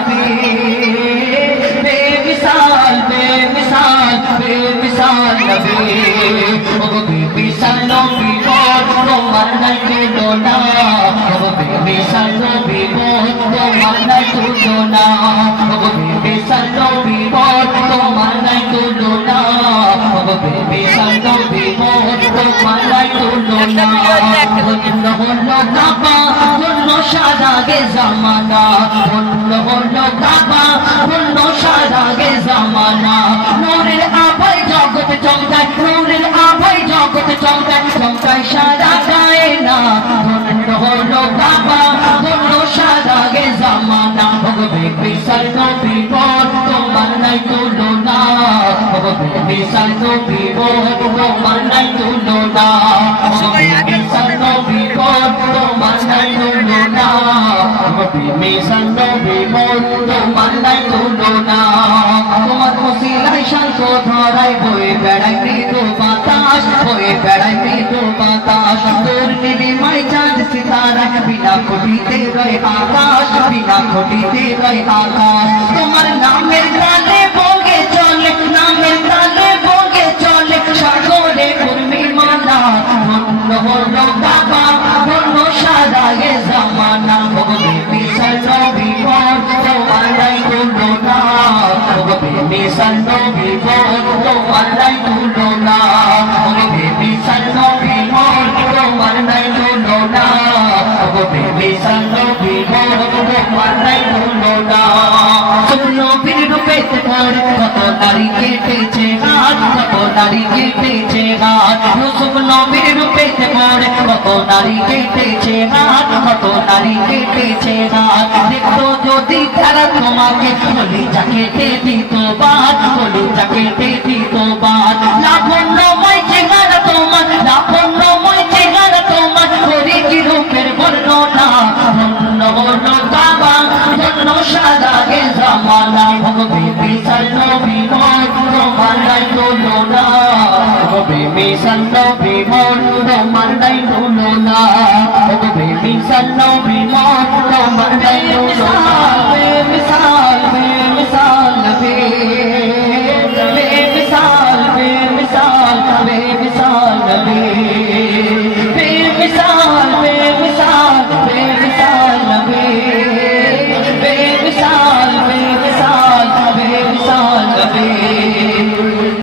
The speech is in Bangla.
नबी बेमिसाल बेमिसाल बेमिसाल नबी ओ बेमिसाल नबी তোমার নাই তুলনা ও বেমিসাল নবী তোমার নাই তুলনা ও বেমিসাল নবী তোমার নাই তুলনা ও বেমিসাল নবী তোমার নাই তুলনা ধন্য হলো কাবা ধন্য সারাগে জামানা ধন্য হলো কাবা ধন্য সারাগে জামানা নূরের আভায় জগৎ চমকায় নূরের আভায় জগৎ চমকায় চমকায় সারা গায়না ধন্য হলো কাবা ধন্য সারাগে জামানা ভগবে বিশাল নবী তোমার নাই তুলনা ভগবে বিশাল নবী তোমার নাই তুলনা ভগবে বিশাল নবী তোমার নাই তুলনা ভগবে বিশাল নবী তোমার নাই তুলনা তোমার ওসিলায় শান্ত ধরায় বয়ে বেড়ায় মৃদু বাতাস বয়ে বেড়ায় মৃদু বাতাস তোর নীলিমায় চাঁদ সিতারা বিনা খুঁটিতে রয় আকাশ বিনা খুঁটিতে রয় আকাশ তোমার নামের তালে বগে চলে নামের তালে বগে চলে সাগরে কুর্মি মালা ধন্য হলো বাবা ধন্য সারাগে জামানা ভগবে বিশাল নবী তোমার নাই তুলনা ভগবে বিশাল নবী তোমার নাই তুলনা ভগবে বিশাল নবী তোমার নাই তুলনা ভগবে বিশাল নবী তোমার নাই তুলনা নবীর রূপে তোমার কত নারী কেটেছে হাত কত নারী কেটেছে হাত ইউসুফ নবীর রূপে তোমার কত নারী কেটেছে হাত কত নারী কেটেছে হাত দেখতো যদি তারা তোমাকে বলি যাকে দিত বাদ বলি যাকে দিত বাদ লাবণ্যময় চেহারা তোমার লাবণ্যময় চেহারা তোমার করি কি রূপের বর্ণনা ধন্য হলো কাবা ধন্য সারাগে জামানা ভগবে বিশাল নবী তোমার নাই তুলনা ভগবে বিশাল নবী তোমার নাই তুলনা ভগবে বিশাল নবী তোমার নাই তুলনা বেমিসাল বেমিসাল নবী বেমিসাল বেমিসাল বেমিসাল নবী বেমিসাল বেমিসাল বেমিসাল নবী বেমিসাল বেমিসাল বেমিসাল নবী